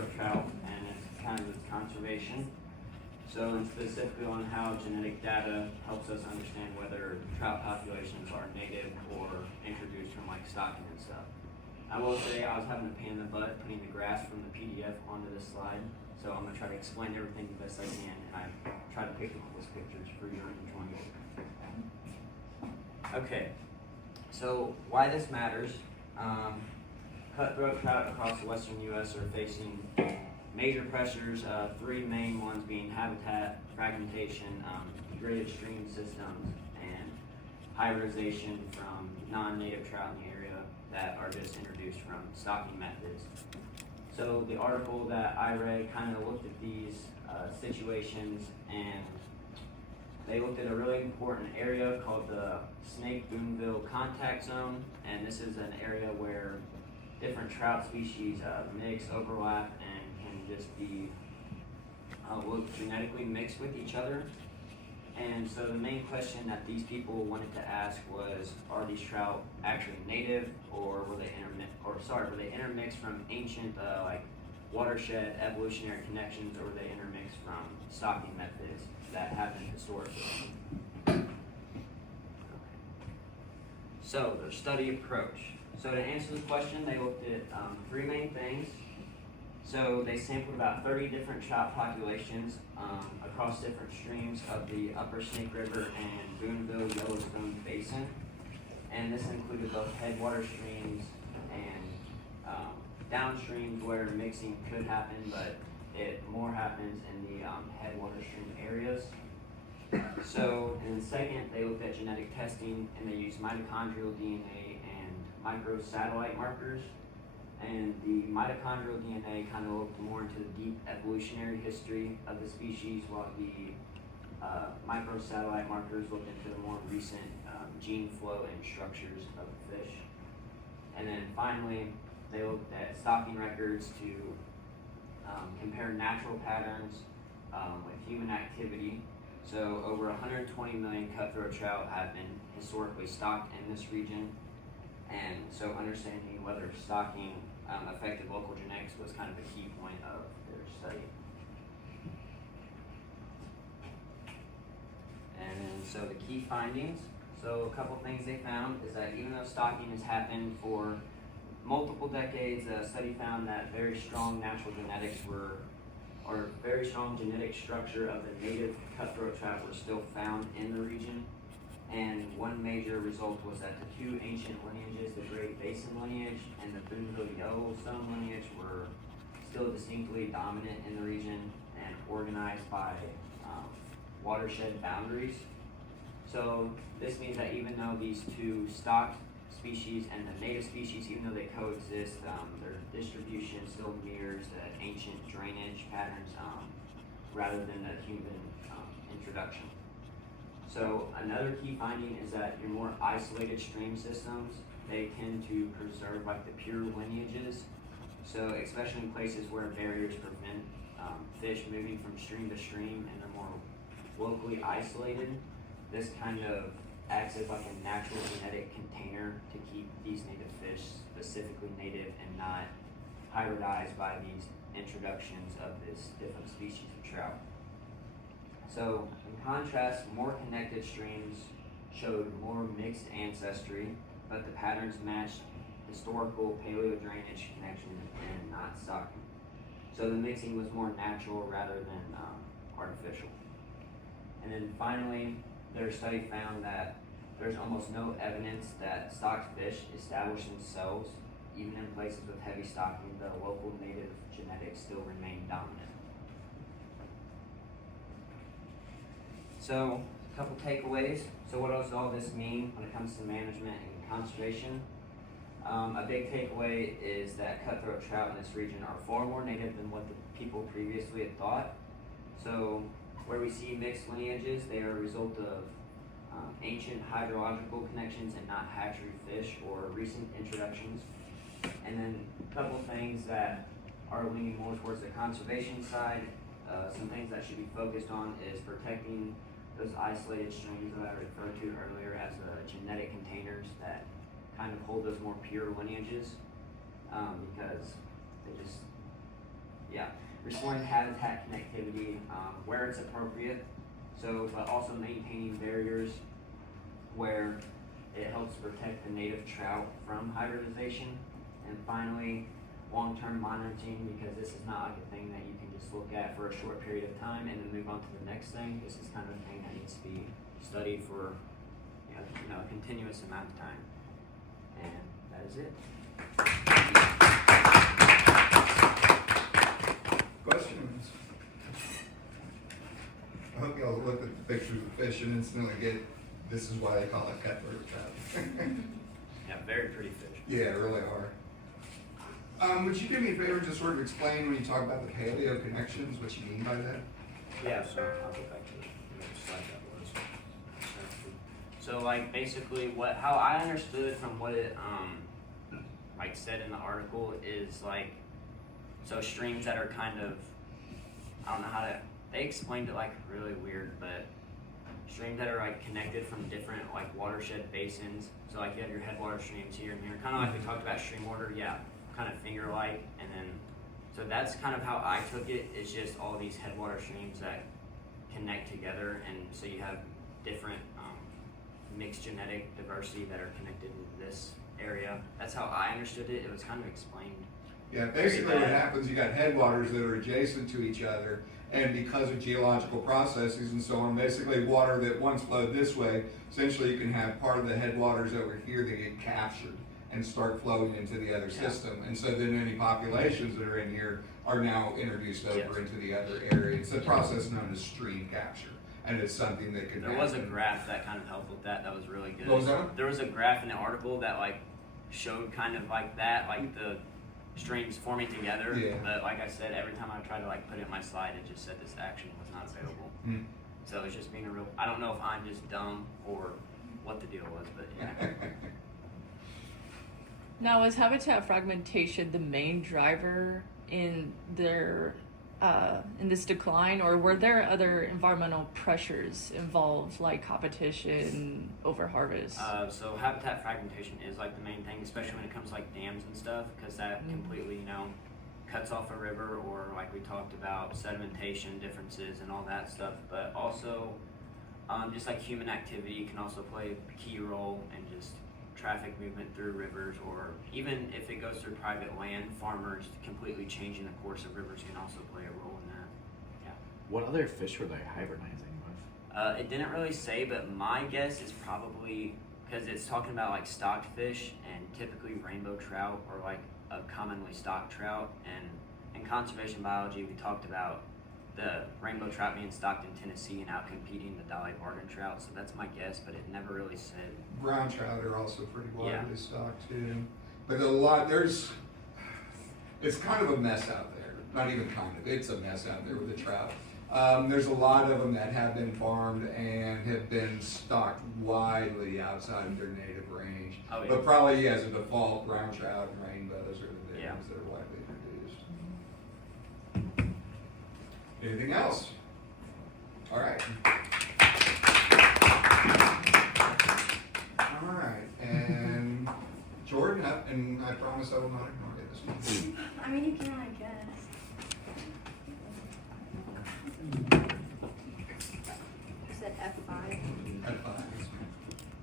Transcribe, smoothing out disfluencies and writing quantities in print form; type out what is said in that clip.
cutthroat trout and its kind of its conservation. So, and specifically on how genetic data helps us understand whether trout populations are native or introduced from like stocking and stuff. I will say I was having a pain in the butt putting the graphs from the PDF onto this slide, so I'm going to try to explain everything the best I can, and I try to pick the coolest pictures for your enjoyment. Okay, so why this matters. Cutthroat trout across the western U.S. are facing major pressures, three main ones being habitat fragmentation, degraded stream systems, and hybridization from non-native trout in the area that are just introduced from stocking methods. So the article that I read kind of looked at these situations, and they looked at a really important area called the Snake-Boonville Contact Zone, and this is an area where different trout species mix, overlap, and can just be genetically mixed with each other. And so the main question that these people wanted to ask was, are these trout actually native, or were they intermixed from ancient like watershed evolutionary connections, or were they intermixed from stocking methods that happened historically? So their study approach. So to answer the question, they looked at three main things. So they sampled about 30 different trout populations across different streams of the Upper Snake River and Boonville Yellowstone Basin. And this included both headwater streams and downstreams where mixing could happen, but it more happens in the headwater stream areas. So, and then second, they looked at genetic testing, and they used mitochondrial DNA and microsatellite markers. And the mitochondrial DNA kind of looked more into the deep evolutionary history of the species, while the microsatellite markers looked into the more recent gene flow and structures of the fish. And then finally, they looked at stocking records to compare natural patterns with human activity. So over 120 million cutthroat trout have been historically stocked in this region. And so understanding whether stocking affected local genetics was kind of a key point of their study. And then so the key findings. So a couple things they found is that even though stocking has happened for multiple decades, a study found that very strong natural genetics or very strong genetic structure of the native cutthroat trout were still found in the region. And one major result was that the two ancient lineages, the Great Basin lineage and the Boonville Yellowstone lineage, were still distinctly dominant in the region and organized by watershed boundaries. So this means that even though these two stocked species and the native species, even though they coexist, their distribution still mirrors the ancient drainage patterns rather than the human introduction. So another key finding is that your more isolated stream systems, they tend to preserve like the pure lineages. So especially in places where barriers prevent fish moving from stream to stream and they're more locally isolated, this kind of acts as like a natural genetic container to keep these native fish specifically native and not hybridized by these introductions of this different species of trout. So, in contrast, more connected streams showed more mixed ancestry, but the patterns matched historical paleo-drainage connections and not stocking. So the mixing was more natural rather than artificial. And then finally, their study found that there's almost no evidence that stocked fish establish themselves. Even in places with heavy stocking, the local native genetics still remain dominant. So, a couple takeaways. So what does all this mean when it comes to management and conservation? A big takeaway is that cutthroat trout in this region are far more native than what the people previously had thought. So where we see mixed lineages, they are a result of ancient hydrological connections and not hatchery fish or recent introductions. And then a couple things that are leaning more towards the conservation side. Some things that should be focused on is protecting those isolated streams that I referred to earlier as genetic containers that kind of hold those more pure lineages, because they just, restoring habitat connectivity where it's appropriate. So, but also maintaining barriers where it helps protect the native trout from hybridization. And finally, long-term monitoring, because this is not like a thing that you can just look at for a short period of time and then move on to the next thing. This is kind of a thing that needs to be studied for a continuous amount of time. And that is it. Questions? I hope y'all looked at the pictures of the fish and instantly get, this is why they call it cutthroat trout. Yeah, very pretty fish. Yeah, really are. Would you do me a favor and just sort of explain when you talk about the paleo connections, what you mean by that? Yeah, so I'll go back to the slide that was. So like basically how I understood from what it like said in the article is like, so streams that are kind of, I don't know how to, they explained it like really weird, but streams that are like connected from different like watershed basins. So like you have your headwater streams here and here, kind of like we talked about stream order, yeah, kind of finger-like, and then, so that's kind of how I took it. It's just all these headwater streams that connect together, and so you have different mixed genetic diversity that are connected in this area. That's how I understood it. It was kind of explained. Yeah, basically what happens, you got headwaters that are adjacent to each other, and because of geological processes and so on, basically water that once flowed this way, essentially you can have part of the headwaters over here that get captured and start flowing into the other system. And so then any populations that are in here are now introduced over into the other area. It's a process known as stream capture, and it's something that can There was a graph that kind of helped with that. That was really good. What was that? There was a graph in the article that like showed kind of like that, like the streams forming together. Yeah. But like I said, every time I tried to like put it in my slide, it just said this action was not available. Mm. So it's just being a real, I don't know if I'm just dumb or what the deal was, but yeah. Now, is habitat fragmentation the main driver in their in this decline, or were there other environmental pressures involved, like competition, overharvest? So habitat fragmentation is like the main thing, especially when it comes to like dams and stuff, because that completely, cuts off a river, or like we talked about sedimentation differences and all that stuff. But also, just like human activity can also play a key role in just traffic movement through rivers, or even if it goes through private land, farmers completely changing the course of rivers can also play a role in that. Yeah. What other fish were they hibernizing with? It didn't really say, but my guess is probably because it's talking about like stocked fish, and typically rainbow trout are like a commonly stocked trout. And in conservation biology, we talked about the rainbow trout being stocked in Tennessee and out competing the Dolly Parton trout. So that's my guess, but it never really said. Brown trout are also pretty widely stocked too. But it's kind of a mess out there. Not even kind of, it's a mess out there with the trout. There's a lot of them that have been farmed and have been stocked widely outside of their native range. Oh, yeah. But probably as a default, brown trout and rainbows are the big ones that are widely introduced. Anything else? All right. All right, and Jordan, and I promise I will not ignore you this one. I mean, you can, I guess. You said F5. At